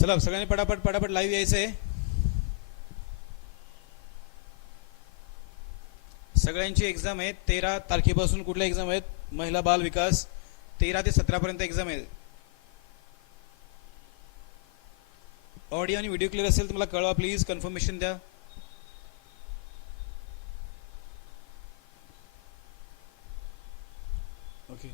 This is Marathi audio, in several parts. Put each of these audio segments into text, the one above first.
चला सगळ्यांनी पटापट पटापट लाईव्ह यायचंय. सगळ्यांची एक्झाम आहे 13 तारखेपासून. कुठल्या एक्झाम आहेत? महिला बाल विकास 13 ते 17 पर्यंत एक्झाम आहे. ऑडिओ आणि व्हिडिओ क्लिअर असेल तर मला कळवा प्लीज, कन्फर्मेशन द्या. ओके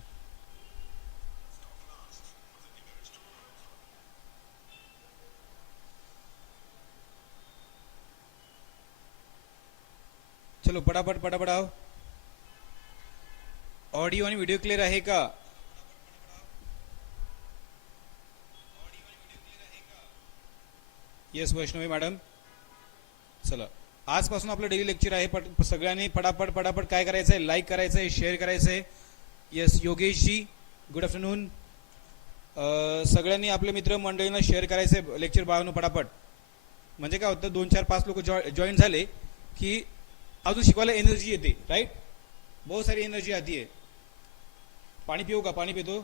चलो पटापट पटापट आओ. ऑडिओ आणि व्हिडिओ क्लिअर आहे का? Yes Vaishnavi madam. चला आजपासून आपलं डेली लेक्चर आहे. सगळ्यांनी पटापट पटापट काय करायचं आहे? लाईक करायचं आहे, शेअर करायचं आहे. Yes Yogeshji good afternoon. सगळ्यांनी आपल्या मित्रमंडळींना शेअर करायचं आहे लेक्चर बाळांनो पटापट. म्हणजे काय होतं 2 4 5 लोक जॉईन झाले की अजून शिकवायला एनर्जी येते. राईट, बहुत सारी एनर्जी आती है. पाणी पिऊ का? पाणी पितो.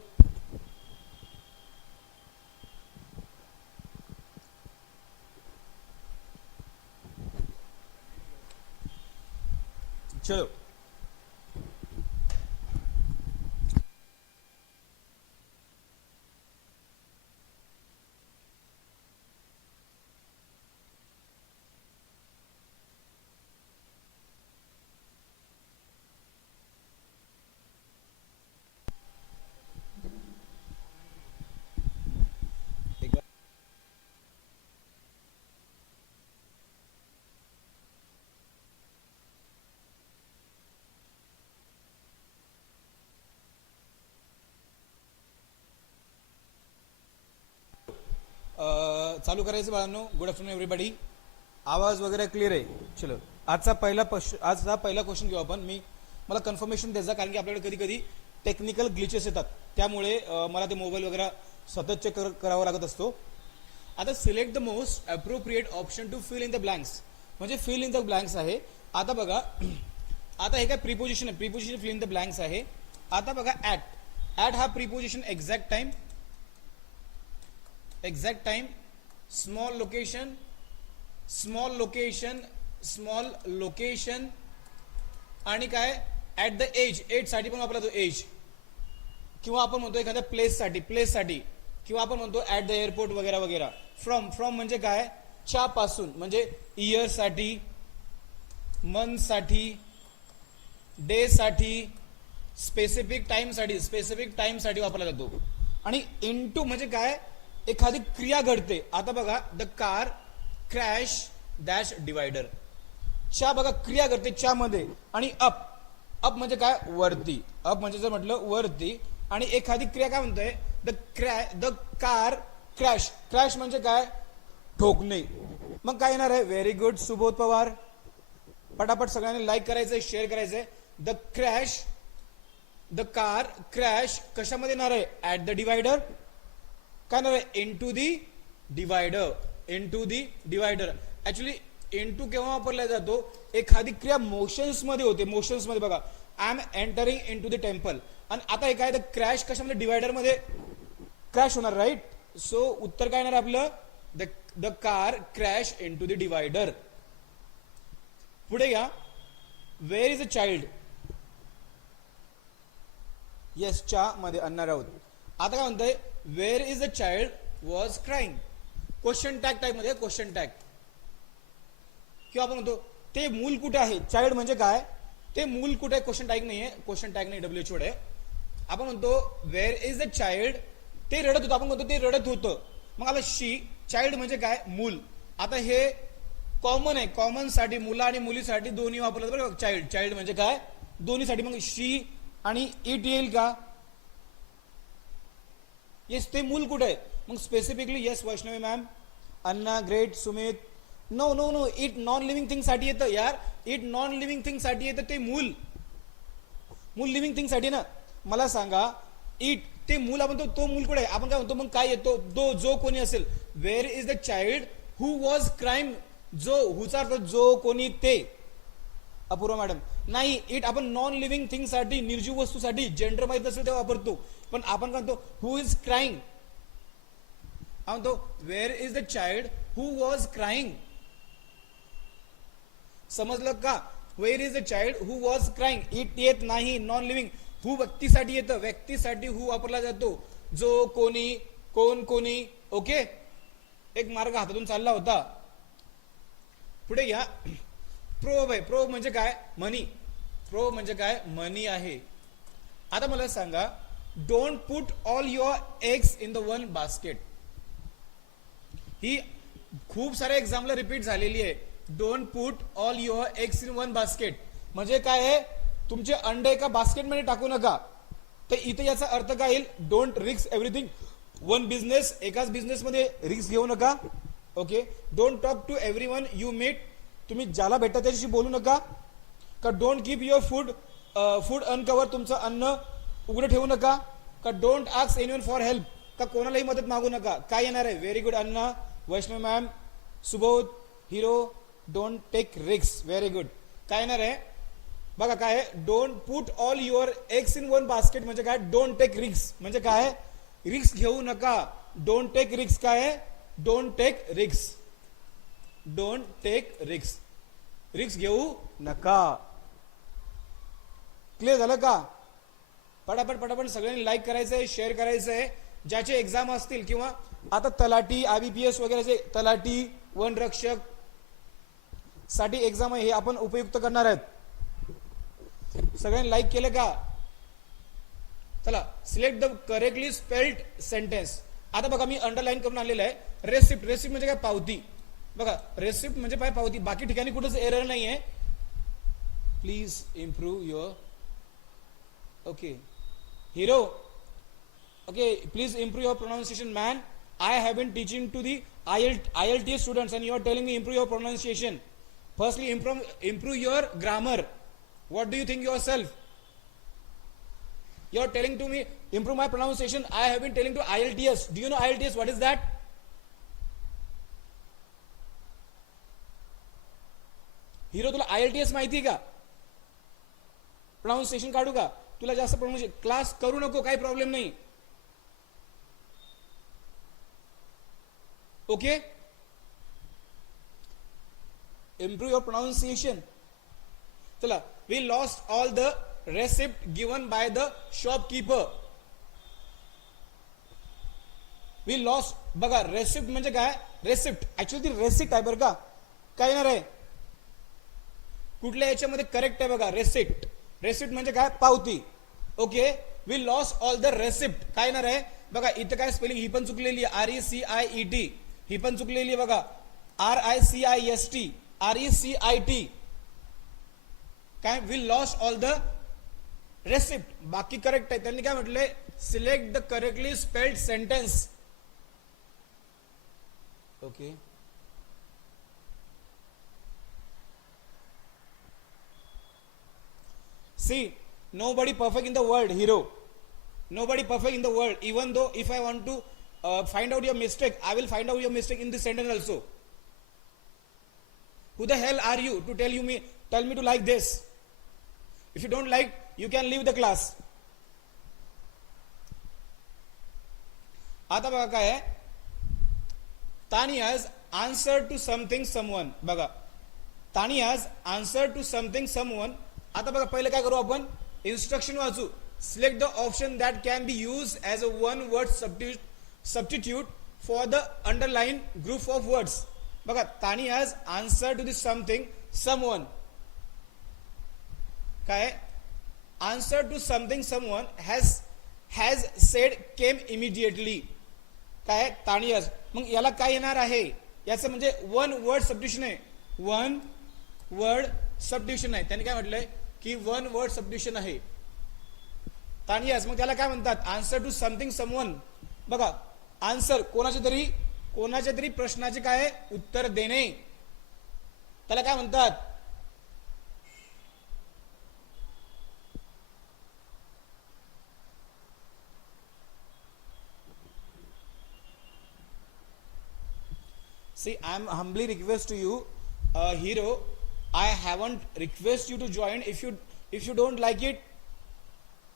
चलो चालू करायचं बाळांनो. Good afternoon everybody. आवाज वगैरे क्लिअर आहे? चलो आजचा पहिला क्वेश्चन घेऊ आपण. मला कन्फर्मेशन द्यायचा, कारण की आपल्याकडे कधी कधी टेक्निकल ग्लिचेस येतात, त्यामुळे मला ते मोबाईल वगैरे सतत चेक करावा लागत असतो. आता select the most appropriate option to fill in the blanks. म्हणजे फिल इन द ब्लँक्स आहे. आता बघा, आता हे काय प्रीपोजिशन आहे? Preposition fill in the blanks आहे. आता बघा ॲट हा preposition exact time, small location आणि काय ॲट द एज साठी पण वापरला तो एज, किंवा आपण म्हणतो एखाद्या प्लेस साठी, किंवा आपण म्हणतो ॲट द एअरपोर्ट वगैरे वगैरे. फ्रॉम म्हणजे काय? च्या पासून, म्हणजे इयर साठी, मंथ साठी, डे साठी, स्पेसिफिक टाइम साठी वापरला जातो. आणि इनटू म्हणजे काय? एखादी क्रिया घडते. आता बघा the car crash dash divider. च्या बघा क्रिया घडते च्या मध्ये. आणि अप म्हणजे काय? वरती. अप म्हणजे जर म्हटलं वरती. आणि एखादी क्रिया काय म्हणतोय? द कार क्रॅश म्हणजे काय? ठोकणे. मग काय येणार आहे? Very good Subodh Pawar. पटापट सगळ्यांनी लाईक करायचंय, शेअर करायचंय. द कार क्रॅश कशामध्ये येणार आहे? At the divider. काय येणार आहे? Into the divider. Actually into केव्हा वापरला जातो? एखादी क्रिया मोशन्स मध्ये होते. मोशन्स मध्ये बघा, I am entering into the temple. आणि आता हे काय? द क्रॅश कशामध्ये? डिवायडर मध्ये क्रॅश होणार. राईट. सो उत्तर काय येणार आपलं? The car crash into the divider. पुढे घ्या. Where is a child. Yes च्या मध्ये आणणार आहोत. आता काय म्हणतंय? Where is a child was crying. Question tag type मध्ये क्वेश्चन टॅग. किंवा आपण म्हणतो ते मूल कुठे आहे? चाइल्ड म्हणजे काय? ते मूल कुठे आहे? क्वेश्चन टॅग नाहीये, क्वेश्चन टॅग नाही, डब्ल्यूएच वर्ड आहे. आपण म्हणतो वेअर इज अ चाइल्ड. ते रडत होतं. आपण म्हणतो ते रडत होतं. मग आला शी. चाइल्ड म्हणजे काय? मूल. आता हे कॉमन आहे. कॉमन साठी, मुला आणि मुलीसाठी दोन्ही वापरलं बरं. चाइल्ड म्हणजे काय? दोन्हीसाठी. मग शी आणि इट येईल का? येस. ते मूल कुठे आहे? मग specifically yes Vaishnavi ma'am, Anna great, Sumit. No it non living thing साठी येतं यार. इट नॉन लिव्हिंग थिंग साठी येतं. ते मूल लिव्हिंग थिंग साठी ना. मला सांगा इट ते मूल. आपण तो मूल कुठे आहे? आपण काय म्हणतो? मग काय येतो? जो कोणी असेल. Where is the child who was crime. हुचा अर्थ जो कोणी ते. अपूर्वा मॅडम नाही. इट आपण नॉन लिव्हिंग थिंग साठी, निर्जीव वस्तूसाठी जेंडर माहित असेल तेव्हा वापरतो. पण आपण काय म्हणतो? हु इज क्राईंग. हा म्हणतो wear is the child who was crying. समजलं का? Wear is the child who was crying. It येत नाही, नॉन लिव्हिंग. हु व्यक्तीसाठी येतं, व्यक्तीसाठी हु वापरला जातो. जो, कोणी, कोण, कोणी. ओके, एक मार्ग हातातून चालला होता. पुढे घ्या. प्रोब आहे. प्रोब म्हणजे काय? मनी. प्रोब म्हणजे काय? मनी आहे. आता मला सांगा, don't put all your eggs in the one basket. ही खूप साऱ्या एक्झामला रिपीट झालेली आहे. Don't put all your eggs in one basket म्हणजे काय आहे? तुमचे अंडे एका बास्केटमध्ये टाकू नका. तर इथे याचा अर्थ काय येईल? Don't risk everything one business. एकाच बिझनेसमध्ये रिस्क घेऊ नका. Okay. Don't talk to everyone you meet. तुम्ही ज्याला भेटता त्याच्याशी बोलू नका. का don't keep your food uncover. तुमचं अन्न उघडं ठेवू नका. का don't ask anyone for help. का कोणालाही मदत मागू नका. काय येणार आहे? Very good Anna, Vaishnav ma'am, Subodh, hero. Don't take risk. Very good. काय येणार आहे बघा? काय आहे? Don't put all your eggs in one basket म्हणजे काय? डोंट टेक रिस्क म्हणजे काय? रिस्क घेऊ नका. डोंट टेक रिस्क काय आहे? Don't take risk. Don't take risk. Risk घेऊ नका. क्लिअर झालं का? पटापट पटापट सगळ्यांनी लाईक करायचंय, शेअर करायचंय. ज्याचे एक्झाम असतील किंवा आता तलाठी, IBPS वगैरे तलाठी, वनरक्षक साठी एक्झाम आहे, हे आपण उपयुक्त करणार आहेत. सगळ्यांनी लाईक केलं का? चला, select the correctly spelled sentence. आता बघा मी अंडरलाईन करून आणलेलं आहे. रेसिप्ट. रेसिप्ट म्हणजे काय? पावती. बघा रेसिप्ट म्हणजे काय? पावती. बाकी ठिकाणी कुठेच एरर नाहीये. Please improve your. Okay hero. Okay, please improve your pronunciation man. I have been teaching to the IELTS students and you are telling me improve your pronunciation. Firstly, improve your grammar. What do you think yourself? You are telling to me improve my pronunciation. I have been telling to IELTS. Do you know IELTS? What is that? Hero, तुला IELTS माहिती का? प्रोनाउन्सिएशन काढू का? तुला जास्त प्रोनाउन्सिएशन क्लास करू नको, काही प्रॉब्लेम नाही. Okay, improve your pronunciation. चला, we lost all the receipt given by the shopkeeper. We lost. बघा रेसिप्ट म्हणजे काय? रेसिप्ट ऍक्च्युअली ती रेसिप्ट आहे बरं का. काय येणार आहे? कुठल्या याच्यामध्ये करेक्ट आहे बघा? रेसिप्ट. रेसिप्ट म्हणजे काय? पावती. Okay, we lost all the receipt. काय येणार आहे बघा? इथं काय स्पेलिंग ही पण चुकलेली आहे. RECIET ही पण चुकलेली आहे बघा. RICIST, RECIT. काय? We lost all the receipt. बाकी करेक्ट आहे. त्यांनी काय म्हटलंय? Select the correctly spelled sentence. Okay, see, nobody perfect in the world, hero. Nobody perfect in the world. Even though if I want to find out your mistake, I will find out your mistake in this sentence also. Who the hell are you to tell me to like this? If you don't like, you can leave the class. आता बघा काय आहे? Tani has answered to something someone. बघा, Tani has answered to something someone. आता बघा पहिले काय करू आपण? इन्स्ट्रक्शन वाचू. Select the option that can be used as a one word substitute for the underlined group of words. बघा, Tani has answered to this something someone. काय? Answer to something someone has said came immediately. काय? Tani has. मग याला काय येणार आहे? याचं म्हणजे वन वर्ड सबस्टिट्यूशन आहे. वन वर्ड सबस्टिट्यूशन आहे. त्यांनी काय म्हटलंय की वन वर्ड सबस्टिट्यूशन आहे. Tani has. मग त्याला काय म्हणतात? Answer to something someone. बघा, आन्सर कोणाच्या तरी प्रश्नाचे काय? उत्तर देणे. त्याला काय म्हणतात? See, I am humbly request to you, hero. I haven't request you to join. If you don't like it,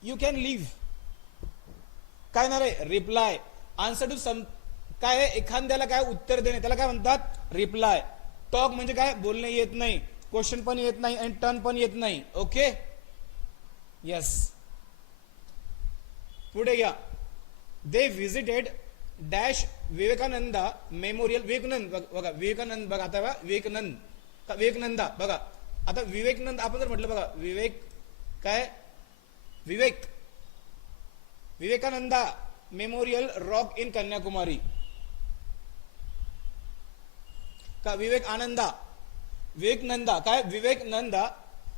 you can leave. काय ना रे? रिप्लाय. आन्सर काय आहे, एखाद्याला काय उत्तर देणे त्याला काय म्हणतात, रिप्लाय. टॉक म्हणजे काय, बोलणे येत नाही, क्वेश्चन पण येत नाही आणि टर्न पण येत नाही. Okay, yes. पुढे घ्या. They visited dash Vivekananda memorial. Vivekananda बघा, विवेकानंद बघा, आता बघा विवेकानंदा बघा. आता विवेकानंद आपण जर म्हटलं बघा, विवेक काय, Vivekananda memorial rock in Kanyakumari. का विवेकानंदा काय, Vivekananda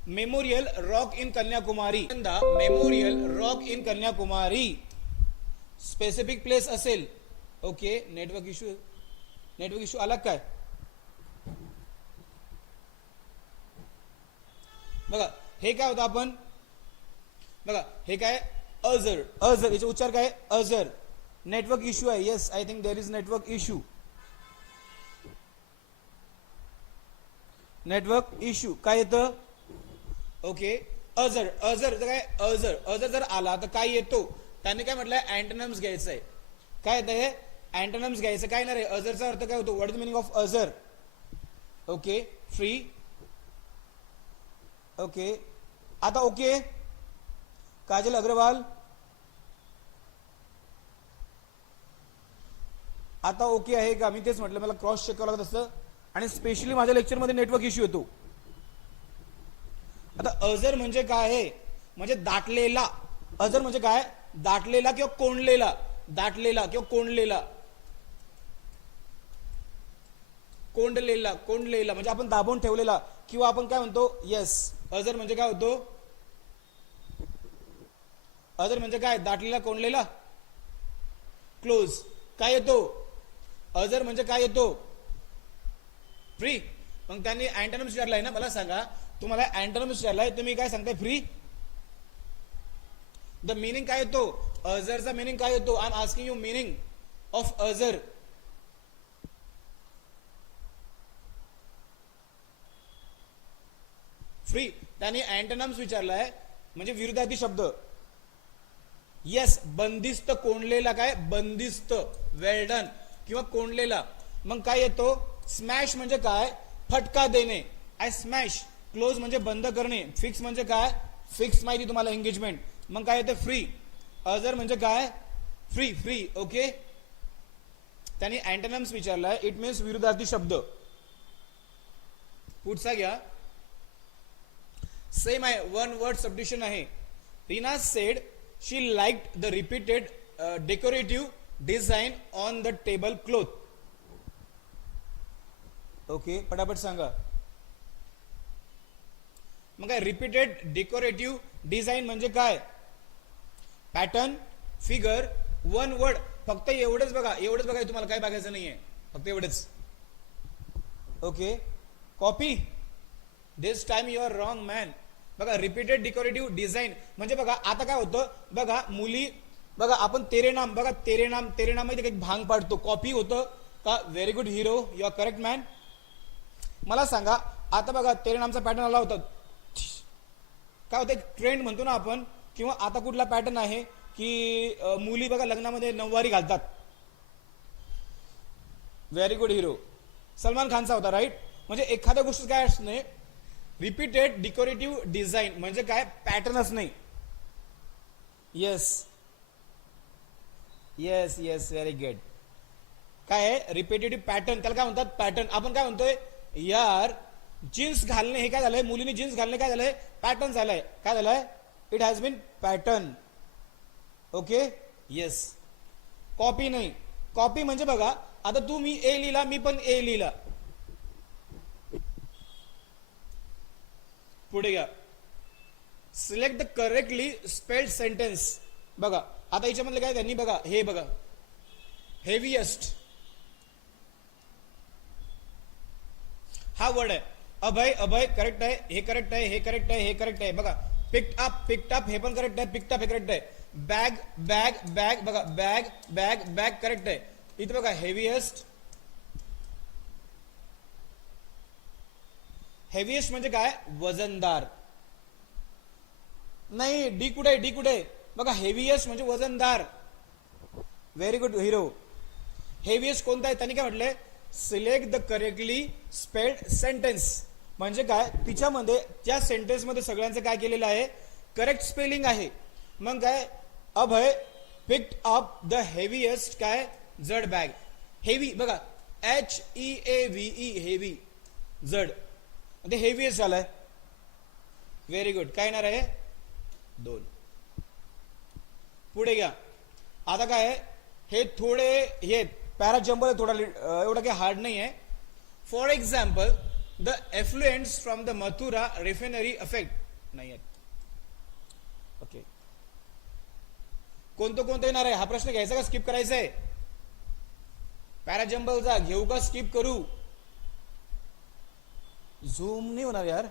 memorial rock in Kanyakumari. Memorial rock in Kanyakumari specific place असेल. ओके, नेटवर्क इश्यू अलग काय बघा. हे काय होतं आपण बघा, हे काय अजर याचा उच्चार काय, अजर. नेटवर्क इश्यू आहे. Yes, I think there is network issue. Network issue काय येतं. ओके, अजर काय, अजर जर आला तर काय येतो, त्याने काय म्हटलंय, अँटोनिम्स घ्यायचं आहे. काय येतं हे, अँटोनिम्स घ्यायचं. काय नाही रे, अजरचा अर्थ काय होतो, what is the meaning of ajar. Okay, free. Okay, आता ओके, काजल अग्रवाल, आता ओके आहे का. मी तेच म्हटलं, मला क्रॉस चेक करावं लागत असतं आणि स्पेशली माझ्या लेक्चरमध्ये नेटवर्क इश्यू येतो. आता अजर म्हणजे काय आहे, म्हणजे दाटलेला. अजर म्हणजे काय, दाटलेला किंवा कोंडलेला. कोंडलेला म्हणजे आपण दाबून ठेवलेला किंवा आपण काय म्हणतो. येस, अजर म्हणजे काय होतो, अजर म्हणजे काय, दाटलेला, कोंडलेला. क्लोज काय येतो, अजर म्हणजे काय येतो, फ्री. मग त्यांनी अँटोनिम्स विचारलाय ना, मला सांगा तुम्हाला अँटोनिम्स विचारलाय, तुम्ही काय सांगताय, फ्री. द मिनिंग काय येतो, अजरचा मिनिंग काय येतो. I am asking you meaning of अजर. फ्री. त्यांनी अँटोनिम्स विचारलाय म्हणजे विरुद्धार्थी शब्द. येस, बंदिस्त, कोंडलेला काय, बंदिस्त, वेल डन किंवा कोंडलेला. मग काय येतो, स्मॅश म्हणजे काय, फटका देणे. I smash. क्लोज म्हणजे बंद करणे. फिक्स म्हणजे काय, फिक्स माहिती तुम्हाला, एंगेजमेंट. मग काय येतं, फ्री. अजर म्हणजे काय, फ्री. ओके, त्यांनी अँटोनिम्स विचारलाय, इट मीन्स विरुद्धार्थी शब्द. पुढचा घ्या, सेम आहे, वन वर्ड सबडिशन आहे. Reena sed she liked the repeated decorative design on the table cloth. Okay, पटापट सांगा. मग काय, रिपीटेड डेकोरेटिव्ह डिझाईन म्हणजे काय, पॅटर्न, फिगर, वन वर्ड. फक्त एवढंच बघा, तुम्हाला काय बघायचं नाहीये, फक्त एवढंच. Okay, copy. This time you are wrong man. बघा, रिपीटेड डेकोरेटिव्ह डिझाईन म्हणजे बघा, आता काय होतं बघा, मुली बघा, आपण तेरे नाम बघा, तेरे नाम मध्ये काही भांग पाडतो, कॉपी होतं का. Very good hero, you are correct man. मला सांगा, आता बघा तेरे नामचा पॅटर्न आला होता, काय होतं, ट्रेंड म्हणतो ना आपण. किंवा आता कुठला पॅटर्न आहे की मुली बघा लग्नामध्ये नऊवारी घालतात. व्हेरी गुड हिरो, सलमान खानचा होता, राईट. म्हणजे एखाद्या गोष्टी काय असणे, रिपीटेड डेकोरेटिव्ह डिझाईन म्हणजे काय, पॅटर्नच नाही. Yes, very good. काय आहे, रिपीटेटिव्ह पॅटर्न, त्याला काय म्हणतात, पॅटर्न. आपण काय म्हणतोय, यार जीन्स घालणे, हे काय झालंय, मुलीने जीन्स घालणे काय झालंय, पॅटर्न झालंय. काय झालंय, it has been pattern. Okay, yes. Copy नाही. कॉपी म्हणजे बघा, आता तू मी ए लिहिला, मी पण ए लिहिला. पुढे घ्या, select the correctly spelled sentence. बघा, आता याच्यामधले काय, त्यांनी बघा, हे बघा, हेवीएस्ट हा वर्ड आहे. अभय करेक्ट आहे, हे करेक्ट आहे, हे करेक्ट आहे, हे करेक्ट आहे. बघा, पिक्ड अप हे पण करेक्ट आहे, पिक्ड अप हे करेक्ट आहे. बॅग बघा, बॅग करेक्ट आहे. इथे बघा, हेवीएस्ट म्हणजे काय, वजनदार. नाही, डी कुठे बघा, हेवीएस्ट म्हणजे वजनदार. Very good hero. हेवीएस्ट कोणता आहे त्यांनी काय म्हटलंय, select the correctly spelled sentence. म्हणजे काय, तिच्यामध्ये त्या सेंटेन्स मध्ये सगळ्यांचं काय केलेलं आहे, करेक्ट स्पेलिंग आहे. मग काय, अभय पिक्ड अप द हेवीएस्ट काय जड बॅग. हेवी बघा HEAVE हेवी, जड, ते हेवीएस्ट झालाय. Very good. काय येणार आहे 2. पुढे घ्या. आता काय आहे, हे थोडे हे पॅरा जंबल थोडा एवढा काही हार्ड नाही आहे. For example the effluents from the Mathura refinery affect नाही आहेत. ओके, कोणतं कोणतं येणार आहे हा प्रश्न घ्यायचा का स्किप करायचा आहे? पॅरा जंबलचा घेऊ का स्किप करू? झूम नाही होणार यार,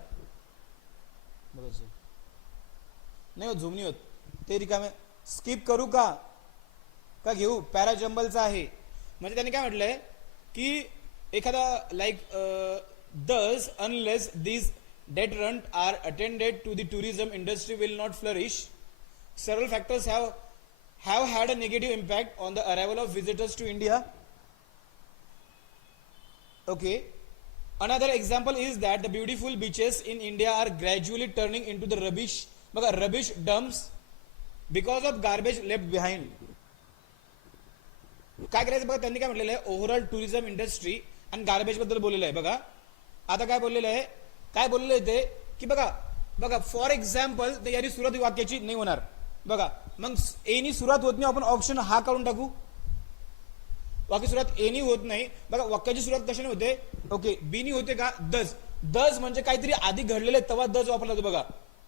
नाही होत, झूम नाही होत ते रिकामे. स्किप करू का घेऊ? पॅरा जंबलचा आहे. म्हणजे त्यांनी काय म्हटलंय की एखादा लाईक दस unless these deterrent are attended to the tourism industry will not flourish. Several factors have had a negative impact on the arrival of visitors to India. Okay, another example is that the beautiful beaches in India are gradually turning into the rubbish dumps because of garbage left behind. काय करायचं बघा, त्यांनी काय म्हटलेलं आहे, ओव्हरऑल टुरिझम इंडस्ट्री आणि गार्बेज बद्दल बोललेलं आहे. बघा आता काय बोललेलं आहे, काय बोललेलं आहे ते की बघा फॉर एक्झाम्पल ते याची सुरुवात वाक्याची नाही होणार. बघा मग एनी सुरुवात होत नाही, आपण ऑप्शन हा काढून टाकू. वाक्य सुरुवात एनी होत नाही. बघा वाक्याची सुरुवात कशाने होते, ओके बीनी होते का, दस म्हणजे काहीतरी आधी घडलेलं आहे तेव्हा दस वापरला जातो. बघा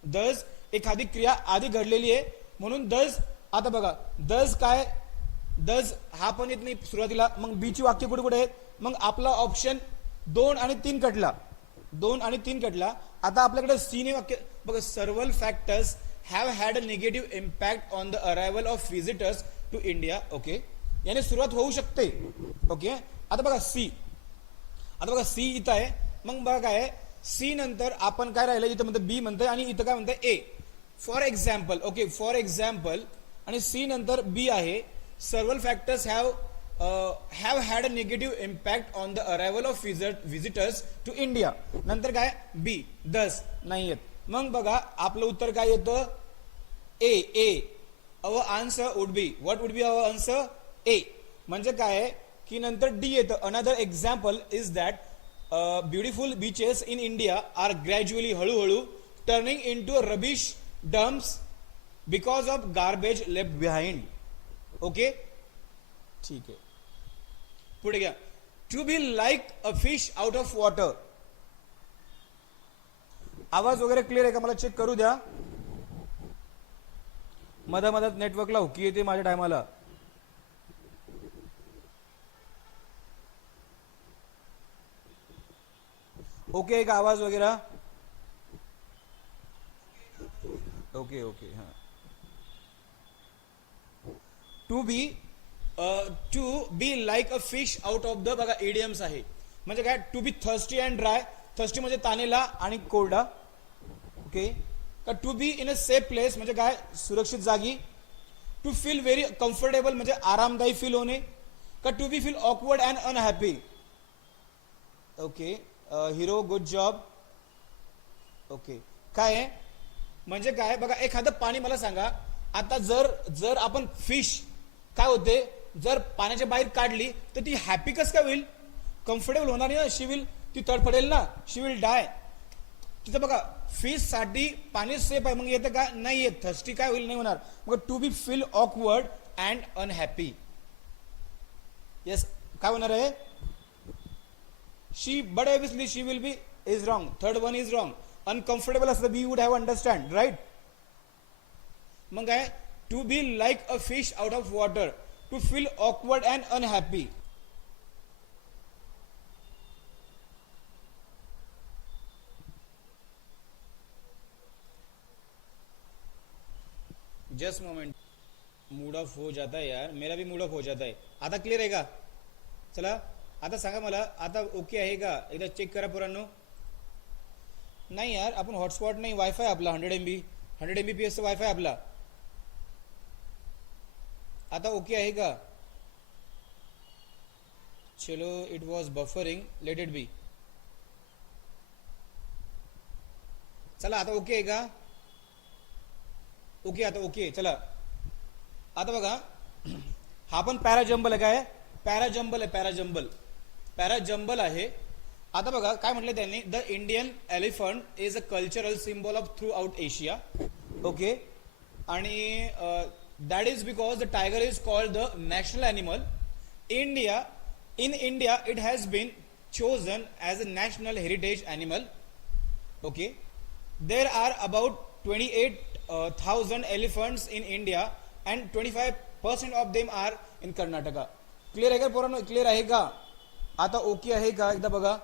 दस एखादी क्रिया आधी घडलेली आहे म्हणून दस. आता बघा दस काय, दस हा पण येत नाही सुरुवातीला. मग बीची वाक्य कुठे कुठे आहेत, मग आपला ऑप्शन 2 आणि 3 कटला, 2 आणि 3 कटला. आता आपल्याकडे सी ने वाक्य बघा, several factors have had a negative impact on the arrival of visitors to India. Okay, याने सुरुवात होऊ शकते. ओके, आता बघा सी, आता बघा सी इथं आहे. मग बघा काय सी नंतर आपण काय राहिलं, इथं म्हणतं बी म्हणतंय आणि इथं काय म्हणतंय A. For example, okay for example आणि सी नंतर बी आहे. Several factors have had a negative impact on the arrival of visitors to India. नंतर काय बी, दस नाही येत. मग बघा आपलं उत्तर काय येतं, ए. our answer would be, what would be our answer, A. म्हणजे काय की नंतर डी येतं. Another example is that beautiful beaches in India are gradually हळूहळू turning into rubbish dumps because of garbage left behind. Okay ठीक आहे, पुढे घ्या. To be like a fish out of water. आवाज वगैरे क्लिअर आहे का, मला चेक करू द्या. मधात नेटवर्कला हुकी येते माझ्या टायमाला. ओके का आवाज वगैरे? ओके हा. To be like a fish out of the, बघा इडियम्स आहे. म्हणजे काय, to be thirsty and dry. Thirsty म्हणजे तानेला आणि कोरडा. ओके, का to be in a safe place म्हणजे काय, सुरक्षित जागी. टू फील व्हेरी कम्फर्टेबल म्हणजे आरामदायी फील होणे. का to be feel awkward and unhappy. Okay, hero good job. Okay, काय आहे म्हणजे काय, बघा एखादं पाणी मला सांगा. आता जर आपण फिश काय होते, जर पाण्याच्या बाहेर काढली तर ती हॅपी कस काय होईल, कम्फर्टेबल होणार नाही ना, शी विल, ती तडफडेल ना, शी विल डाय. तिथं बघा फिश साठी पाणी सेफ आहे, मग येतं का नाही येत, थर्स्टी काय होईल, नाही होणार. मग to be feel awkward and unhappy. Yes, काय होणार आहे, she, but obviously she will be is wrong. Third one is wrong. Uncomfortable असतं B would have understand, right. मग काय, to be like a fish out of water, to feel awkward and unhappy. Just moment, mood off हो जाता है यार, मेरा भी मूड ऑफ हो जाता है. आता क्लियर आहे का? चला आता सांगा मला, आता ओके आहे का? एकदा चेक करा पुरांनो. नाही यार, आपण हॉटस्पॉट नाही, वायफाय आपला 100 MBPS वायफाय आपला. आता ओके आहे का? चलो it was buffering, let it be. चला आता ओके आहे का? ओके, आता ओके. चला आता बघा, हा पण पॅराजंबल आहे. काय पॅराजंबल आहे? पॅराजंबल आहे. आता बघा काय म्हटलं त्यांनी, the Indian elephant is a cultural symbol of throughout Asia. Okay, आणि that is because the tiger is called the national animal. In India it has been chosen as a national heritage animal. Okay, there are about 28,000 elephants in India and 25% of them are in Karnataka. Clear आहे का पोरांनो? क्लिअर आहे का? आता ओके आहे का? एकदा बघा.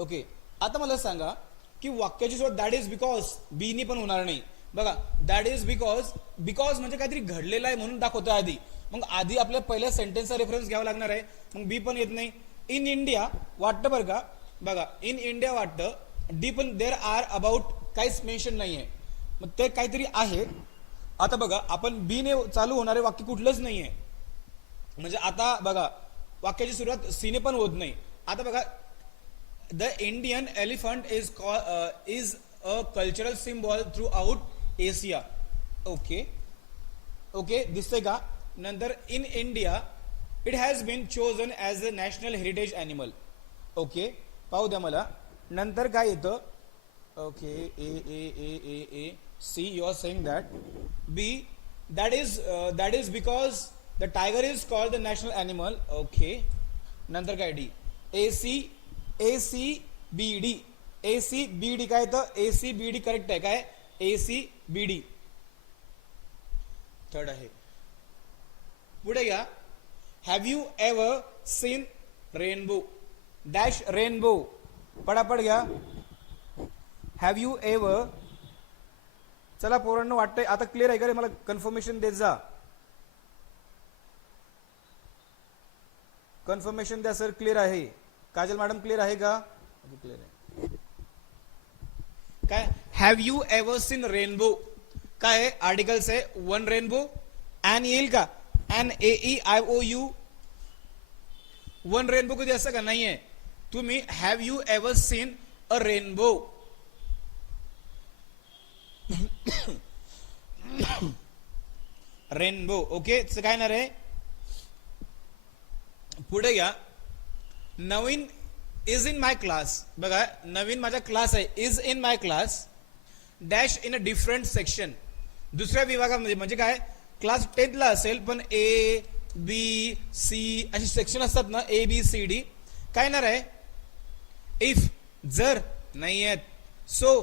ओके, आता मला सांगा की वाक्याची सुरुवात दॅट इज बिकॉज बीनी पण होणार नाही. बघा, दॅट इज बिकॉज, बिकॉज म्हणजे काहीतरी घडलेलं आहे म्हणून दाखवतोय आधी. मग आधी आपल्याला पहिल्या सेंटेन्सचा रेफरन्स घ्यावा लागणार आहे. मग बी पण येत नाही. इन इंडिया वाटतं बरं का, बघा इन इंडिया वाटतं. डी पण देर आर अबाउट काहीच मेन्शन नाहीये, मग ते काहीतरी आहे. आता बघा, आपण बी ने चालू होणारे वाक्य कुठलंच नाहीये. म्हणजे आता बघा वाक्याची सुरुवात सीने पण होत नाही. आता बघा, the Indian elephant is a cultural symbol throughout Asia. Okay okay, दिसतंय का? नंतर in India it has been chosen as a national heritage animal. Okay, पाहू द्या मला. नंतर काय येतं? Okay, A A A A A C you are saying that. B that is because the tiger is called the national animal. Okay, नंतर काय? D A C B D. A C B D काय तर A C B D correct आहे. काय? A C B D third आहे. पुढे घ्या. Have you ever seen rainbow dash rainbow. पडापड घ्या. Have you ever. चला पोरांनो, वाटतंय आता क्लिअर आहे का रे? मला कन्फर्मेशन देत जा. कन्फर्मेशन द्या सर. क्लिअर आहे? काजल मॅडम क्लिअर आहे का? क्लिअर आहे. काय? Have you ever seen rainbow. काय आर्टिकल्स आहे? One rainbow. एन येईल का? An A E I O U. One rainbow कधी असं का? नाहीये. तुम्ही have you ever seen a rainbow. Rainbow. Okay, काय ना रे? पुढे घ्या. नवीन इज इन माय क्लास. बघा, नवीन माझा क्लास आहे. Is in my class dash in a different section. दुसऱ्या विभागामध्ये. म्हणजे काय? क्लास 10th ला असेल पण ए बी सी अशी सेक्शन असतात ना, ए बी सी डी. काय येणार आहे? इफ, जर नाही आहेत. सो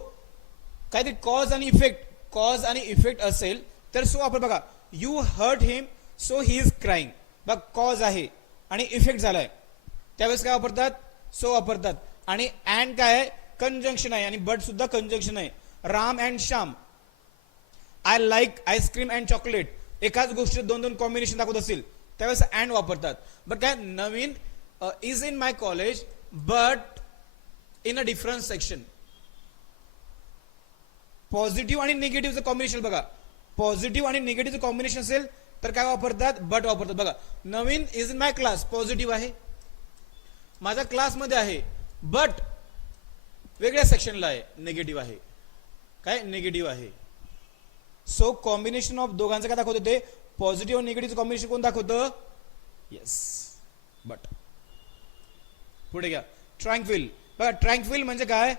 काहीतरी कॉज आणि इफेक्ट. कॉज आणि इफेक्ट असेल तर सो आपण बघा, you hurt him so he is crying. बघ, कॉज आहे आणि इफेक्ट झालाय, त्यावेळेस काय वापरतात? सो वापरतात. आणि अँड काय आहे? कंजंक्शन आहे. आणि बट सुद्धा कंजंक्शन आहे. Ram and Shyam. I like ice cream and chocolate. एकाच गोष्टी दोन दोन कॉम्बिनेशन दाखवत असेल त्यावेळेस अँड वापरतात. बट काय? Navin is in my college but in a different section. Positive आणि निगेटिव्हचं कॉम्बिनेशन बघा. पॉझिटिव्ह आणि निगेटिव्हचं कॉम्बिनेशन असेल तर काय वापरतात? बट वापरतात. बघा, Navin is in my class positive आहे, माझ्या क्लासमध्ये आहे, बट वेगळ्या सेक्शनला आहे, निगेटिव्ह आहे. काय? निगेटिव्ह आहे. सो कॉम्बिनेशन ऑफ दोघांचं काय दाखवतं? ते पॉझिटिव्ह आणि निगेटिव्ह कॉम्बिनेशन कोण दाखवतं? Yes, but. पुढे घ्या. ट्रँक्विल. बघा, ट्रँक्विल म्हणजे काय?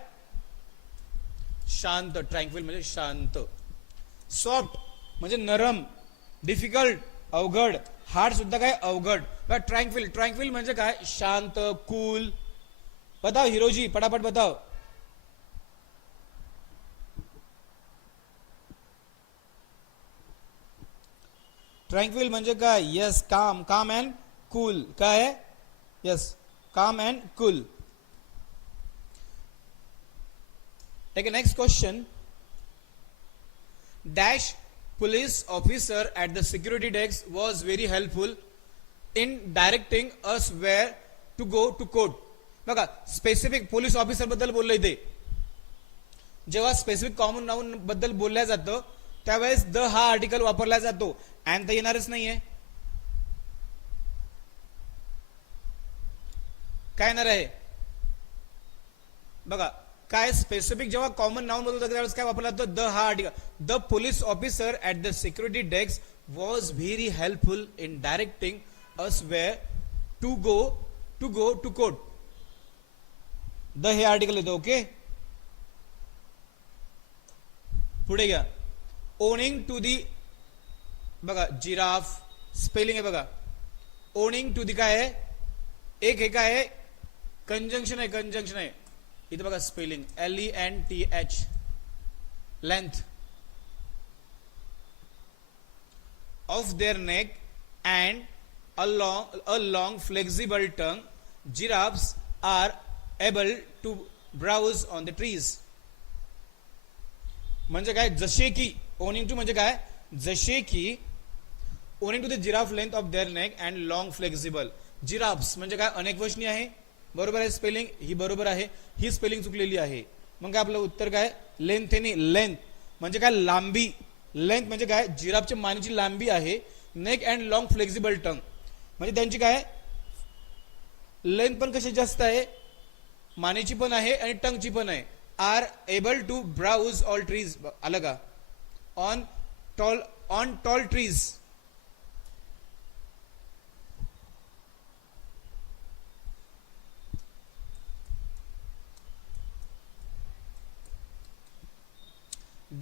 शांत. ट्रँक्विल म्हणजे शांत. सॉफ्ट म्हणजे नरम. डिफिकल्ट अवघड. हार्ड सुद्धा काय? अवघड. बघा, ट्रँक्विल. ट्रँक्विल म्हणजे काय? शांत, कूल. बताओ हिरोजी, पटापट बताओ. ट्रँक्विल म्हणजे काय? यस, काम. काम अँड कूल. काय आहे? यस, काम and cool. Take a next question. Dash police officer at the security desk was very helpful in directing us where to go to court. बघा, स्पेसिफिक पोलीस ऑफिसर बद्दल बोलले ते. जेव्हा स्पेसिफिक कॉमन नाउन बद्दल बोलल्या जातं त्यावेळेस द हा आर्टिकल वापरला जातो. अँड तर येणारच नाहीये. काय येणार आहे बघा. काय स्पेसिफिक जेव्हा कॉमन नाउन बदलतो त्यावेळेस काय वापरला जातो द हा article. The police officer at the security desk was very helpful in directing us where to go to court. The हे आर्टिकल येतो. ओके पुढे घ्या. ओनिंग टू दी बघा जिराफ स्पेलिंग आहे बघा. ओनिंग टू दी काय आहे एक हे काय आहे कंजंक्शन आहे कंजंक्शन आहे इथे बघा spelling LENTH length of their neck and a long flexible tongue giraffes are able to browse on the trees. म्हणजे काय जसे की ओनिंग टू म्हणजे काय जसे की owing to the giraffe length of their neck and long flexible. Giraffes म्हणजे काय अनेक वचनी आहे बरोबर आहे स्पेलिंग ही बरोबर आहे ही स्पेलिंग चुकलेली आहे. मग काय आपलं उत्तर काय लेंथ आहे लेंथ म्हणजे काय लांबी. लेंथ म्हणजे काय जिराफच्या मानेची लांबी आहे. नेक अँड लॉंग फ्लेक्झिबल टंग म्हणजे त्यांची काय लेंथ पण कशी जास्त आहे मानेची पण आहे आणि टंगची पण आहे. Are able to browse all trees आलं का on tall trees.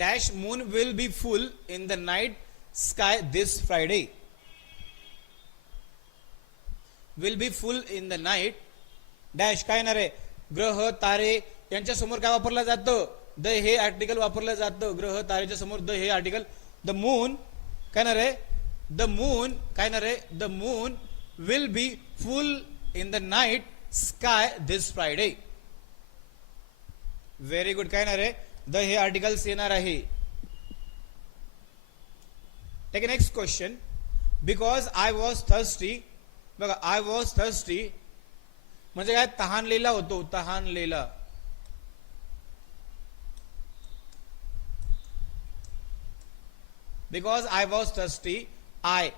Dash moon will be full in the night sky this Friday. Will be full in the night dash काय येणार आहे ग्रह तारे यांच्या समोर काय वापरलं जातं द हे आर्टिकल वापरलं जातं. ग्रह तारेच्या समोर द हे आर्टिकल. द मून काय येणार आहे द मून काय येणार आहे the moon will be full in the night sky this Friday. Very good. काय येणार आहे द हे आर्टिकल्स येणार आहे. Take next question. Because I was thirsty बघा आय वॉज थर्स्टी म्हणजे काय तहानलेला होतो तहानलेला. Because I was thirsty I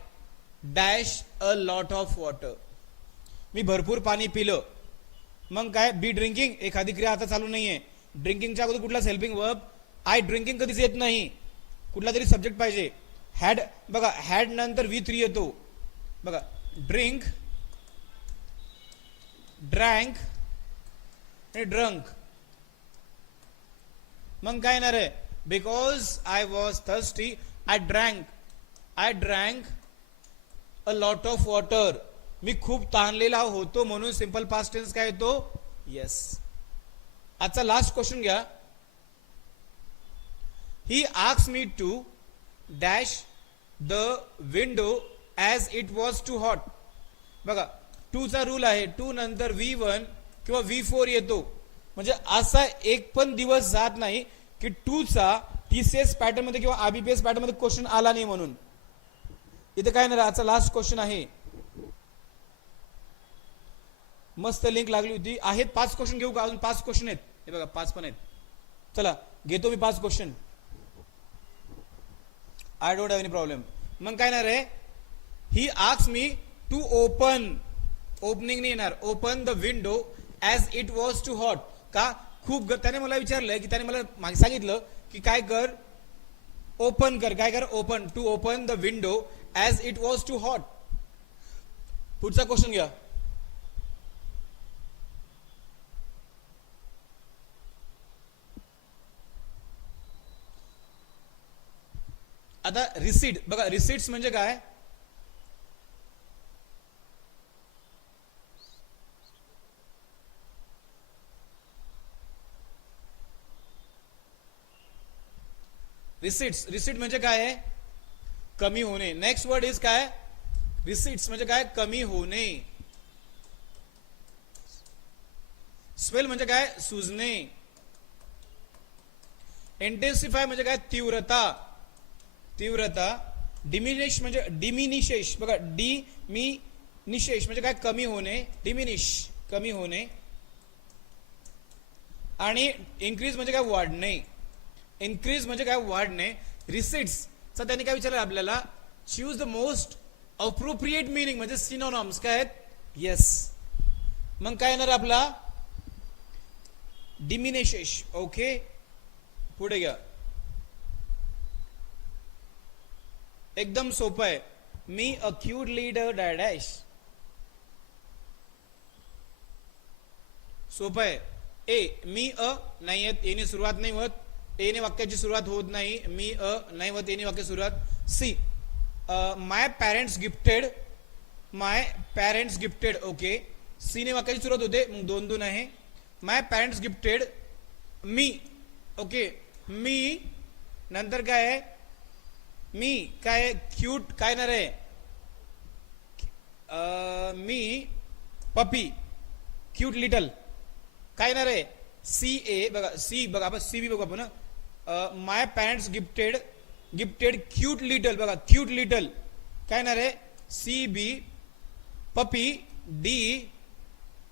dash a lot of water मी भरपूर पाणी पिलं. मग काय बी ड्रिंकिंग एखादी क्रिया आता चालू नाहीये. ड्रिंकिंगच्या अगोदर कुठलाच हेल्पिंग वर्ब आय ड्रिंकिंग कधीच येत नाही कुठला तरी सब्जेक्ट पाहिजे. हॅड बघा हॅड नंतर V3 येतो बघा ड्रिंक ड्रँक आणि ड्रंक. मग काय येणार आहे because I was thirsty I drank a lot of water मी खूप तहानलेला होतो म्हणून सिंपल पास्ट टेन्स काय येतो येस. आजचा लास्ट क्वेश्चन घ्या. He asked me to dash the window as it was too hot. बघा टू चा रूल आहे टू नंतर V1 किंवा V4 येतो म्हणजे असा एक पण दिवस जात नाही की टू चा TCS पॅटर्न मध्ये किंवा IBPS पॅटर्न मध्ये क्वेश्चन आला नाही म्हणून. इथे काय नाही आजचा लास्ट क्वेश्चन आहे. मस्त लिंक लागली होती. आहेत 5 क्वेश्चन घेऊ का अजून 5 क्वेश्चन आहेत हे बघा 5 पण आहेत. चला घेतो मी 5 question. I don't have any problem. मग काय ना रे he asked me to open opening नाही येणार open the window as it was too hot. का खूप त्याने मला विचारलंय की त्याने मला मागे सांगितलं की काय कर ओपन कर काय कर open to open the window as it was too hot. पुढचा क्वेश्चन घ्या. आता रिसीट बघा रिसीट्स म्हणजे काय रिसीट म्हणजे काय आहे कमी होणे. नेक्स्ट वर्ड इज काय रिसीट्स म्हणजे काय कमी होणे. स्वेल म्हणजे काय सुजणे. इंटेन्सिफाय म्हणजे काय तीव्रता तीव्रता. डिमिनिश म्हणजे डिमिनिशेश बघा डिमिनिशेश म्हणजे काय कमी होणे डिमिनिश कमी होणे. आणि इन्क्रीज म्हणजे काय वाढणे. इन्क्रीज म्हणजे काय वाढणे. रिसीट्स चा त्यांनी काय विचारलं आपल्याला choose the most appropriate meaning म्हणजे सिनोनॉम्स काय आहेत येस. मग काय येणार आपला डिमिनिशेस. ओके, पुढे घ्या. एकदम सोपं आहे. मी अ क्यूट लीडर डॅडॅश. सोपं आहे. ए मी अ नाही येत, एने सुरुवात नाही होत, एने वाक्याची सुरुवात होत नाही. मी अ नाही होत, एने वाक्य सुरुवात. C my parents gifted, my parents gifted. Okay, C ने वाक्याची सुरुवात होते, मग 2-2 आहे. My parents gifted me. Okay, me नंतर काय आहे, मी काय क्यूट काय ना रे, मी पपी क्यूट लिटल काय ना रे. सी ए बघा, सी बघा आपण, सी बी बघू आपण. My parents gifted, gifted cute little बघा, क्यूट लिटल काय ना रे. सी बी पपी डी,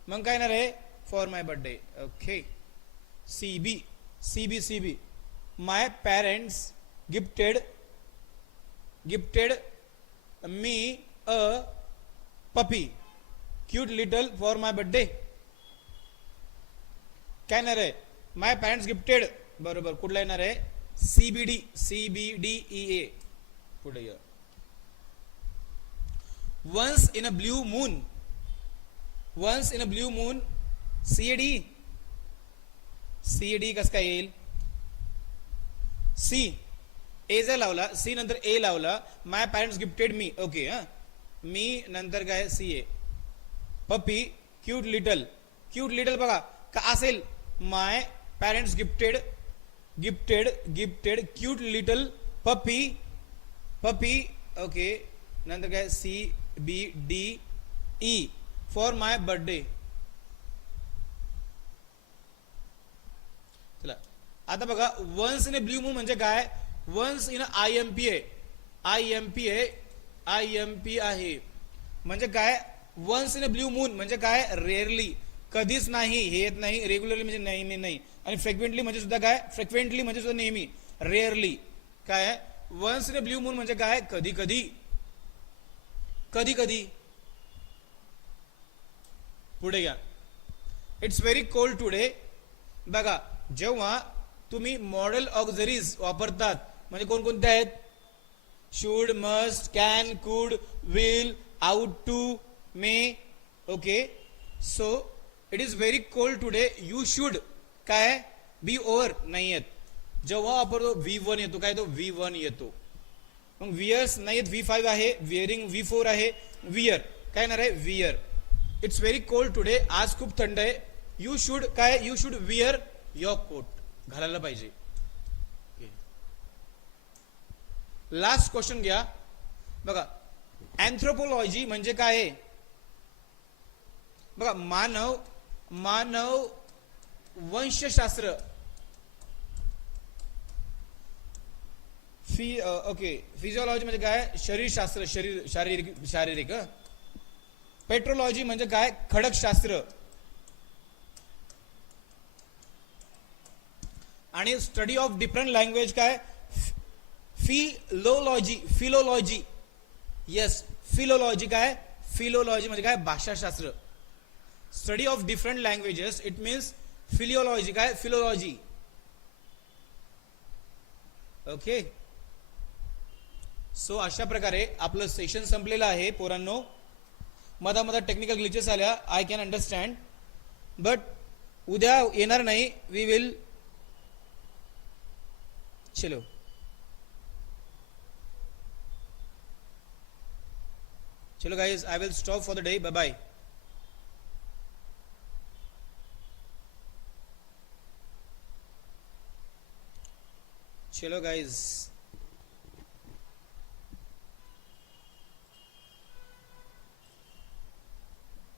मग काय ना रे for my birthday. Okay, C B C B C B. My parents gifted, gifted me a puppy cute little for my birthday. काय येणार आहे, माय पॅरेंट्स गिफ्टेड. बरोबर, कुठला येणार आहे, सीबीडी, CBDEA. पुढे या. Once in a blue moon, once in a blue moon. C A D, C A D कस काय येईल. सी ए जर लावला, सी नंतर ए लावला, my parents gifted me. Okay, हा मी नंतर काय C A. Puppy cute little, cute little बघा का असेल, my parents gifted, gifted gifted cute little puppy, puppy. Okay, नंतर काय CBDE फॉर माय बर्थडे. चला आता बघा, once in a blue moon म्हणजे काय, वन्स इन IMP आहे, IMP आहे, IMP आहे म्हणजे काय. Once in a blue moon म्हणजे काय, रेअरली, कधीच नाही, हे येत नाही. रेग्युलरली म्हणजे नेहमी नाही. आणि फ्रिक्वेंटली म्हणजे सुद्धा काय, फ्रिक्वेंटली म्हणजे सुद्धा नेहमी. रेअरली काय, once in a blue moon म्हणजे काय, कधी कधी, कधी कधी. पुढे घ्या. It's very cold today. बघा, जेव्हा तुम्ही मॉडेल ऑक्झरीज वापरतात म्हणजे कोणकोणते आहेत, should, must, can, could, will, ought to, may. Okay, so it is very cold today. You should काय बी ओव्हर नाही येत. जेव्हा वापरतो V1 येतो, काय तो V1 येतो. मग वियर्स नाही येत, V5 आहे. विअरिंग V4 आहे. वियर काय येणार आहे, wear. It's very cold today, आज खूप थंड आहे. यू शुड काय, you should wear your coat, घालायला पाहिजे. लास्ट क्वेश्चन घ्या बघा. अँथ्रोपोलॉजी म्हणजे काय आहे बघा, मानव, मानव वंशशास्त्र. ओके, फिजिओलॉजी म्हणजे काय, शरीरशास्त्र, शरीर, शारीरिक, शारीरिक. पेट्रोलॉजी म्हणजे काय, खडकशास्त्र. आणि स्टडी ऑफ डिफरंट लँग्वेज काय, फिलोलॉजी, फिलोलॉजी. येस, फिलोलॉजी काय, फिलोलॉजी म्हणजे काय, भाषाशास्त्र. Study of different languages, it means philology काय, फिलोलॉजी. ओके, सो अशा प्रकारे आपलं सेशन संपलेलं आहे पोरांनो. मधा टेक्निकल ग्लिचेस आल्या, आय कॅन अंडरस्टँड, बट उद्या येणार नाही. वी विल, चलो चलो guys, I will stop for the day. Bye bye. चलो guys.